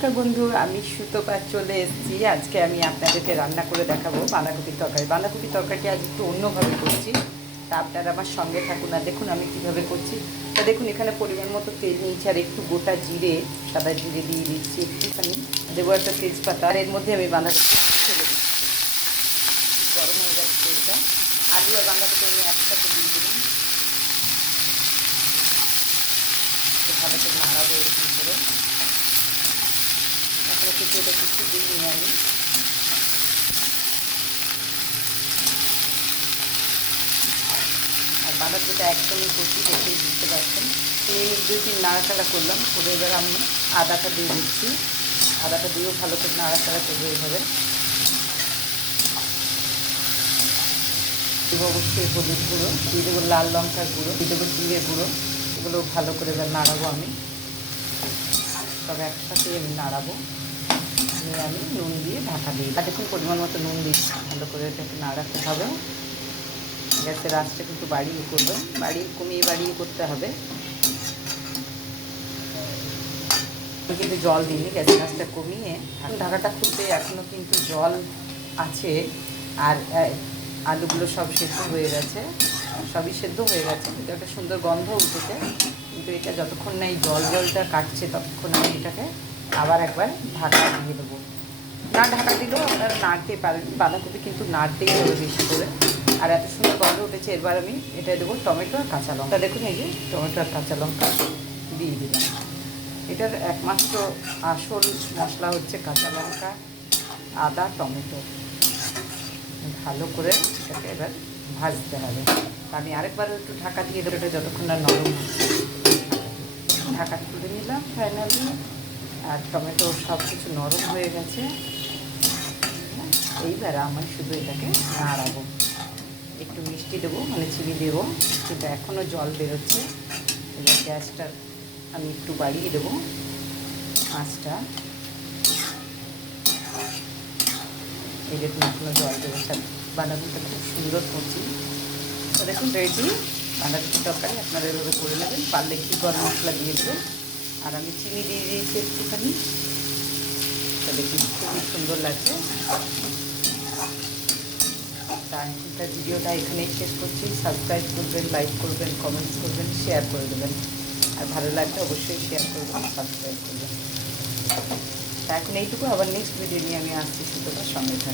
নমস্কার বন্ধু, আমি সুতপা চলে এসেছি। আজকে আমি আপনাদেরকে রান্না করে দেখাবো বাঁধাকপির তরকারি। বাঁধাকপির তরকারিটি আজ একটু অন্যভাবে করছি। তা আপনারা আমার সঙ্গে থাকুন আর দেখুন আমি কীভাবে করছি। তা দেখুন, এখানে পরিমাণ মতো তেল নিয়েছি আর একটু গোটা জিরে, সাদা জিরে দিয়ে দিচ্ছি একটুখানি। দেবো একটা তেজপাতা আর এর মধ্যে আমি বাঁধাকপি ছেড়ে দিচ্ছি। গরম হয়ে যাচ্ছে তেলটা। আলু আর বাঁধাকপি আমি একসাথে দিয়ে দিলাম। ভালো করে নাড়াবো এরকম করে। এখনও কিছু এটা কিছু দিইনি আমি আর বাঁধাকপিটা একদমই কচি দেখেই বুঝতে পারছেন। এই দুই তিন নাড়াচাড়া করলাম, করে এবার আমি আদাটা দিয়ে দিচ্ছি। আদাটা দিয়েও ভালো করে নাড়াচাড়া করব এইভাবে। দেবো অবশ্যই হলুদ গুঁড়ো, দিয়ে দেবো লাল লঙ্কার গুঁড়ো, দিয়ে দেবো জিরে গুঁড়ো। এগুলো ভালো করে এবার নাড়াবো আমি। সব একসাথে আমি নাড়াবো। নিয়ে আমি নুন দিয়ে ঢাকা দিই আর দেখুন পরিমাণ মতো নুন দিচ্ছি। ভালো করে এটাকে নাড়াতে হবে। গ্যাসের আঁচটা কিন্তু বাড়িয়ে করবে। বাড়িয়ে কমিয়ে বাড়িয়ে করতে হবে। কিন্তু জল দিইনি গ্যাসের আঁচটা কমিয়ে। ঢাকাটা খুলতে এখনও কিন্তু জল আছে। আর আলুগুলো সব সেদ্ধ হয়ে গেছে। সবই সেদ্ধ হয়ে গেছে। কিন্তু একটা সুন্দর গন্ধ উঠেছে। কিন্তু এটা যতক্ষণ না এই জল জলটা কাটছে, ততক্ষণ আমি এটাকে আবার একবার ঢাকা দিয়ে দেবো। না, ঢাকা দিলেও আপনারা নাড়তে পারেন। বাঁধাকপি কিন্তু নাড়তেই হবে বেশি করে। আর এত সুন্দর গন্ধ উঠেছে, এবার আমি এটা দেবো টমেটো আর কাঁচা লঙ্কা। দেখুন এই যে, টমেটো আর কাঁচা লঙ্কা দিয়ে দিলাম। এটার একমাত্র আসল মশলা হচ্ছে কাঁচা লঙ্কা, আদা, টমেটো। ভালো করে এটাকে এবার ভাজতে হবে। আমি আরেকবার একটু ঢাকা দিয়ে দেবো, এটা যতক্ষণ না নরম ঢাকা তুলে নিলাম ফাইনালি আর টমেটো সব কিছু নরম হয়ে গেছে। এইবার আমি শুধু এটাকে নাড়াবো। একটু মিষ্টি দেবো মানে চিনি দেবো, কিন্তু এখনও জল বেরোচ্ছে। এবার গ্যাসটা আমি একটু বাড়িয়ে দেবো, আঁচটা। এই দেখুন এখনও জল বেরোচ্ছে। বাঁধাকপিটা খুব সুন্দর করছি তো দেখুন, রেডি। বাঁধাকপি তরকারি আপনারা এভাবে করে নেবেন। পারলে ঘি গরম মশলা দিয়ে দেবেন আর আমি চিনি দিয়ে দিয়েছি একটুখানি। তো দেখুন খুবই সুন্দর লাগছে। তা এখনকার ভিডিওটা এখানেই শেষ করছি। সাবস্ক্রাইব করবেন লাইক করবেন কমেন্টস করবেন শেয়ার করে দেবেন। আর ভালো লাগলে অবশ্যই শেয়ার করবেন সাবস্ক্রাইব করবেন। তা এখন এইটুকু। আবার নেক্সট ভিডিও নিয়ে আমি আসছি সুতরাং সঙ্গে। থাকবেন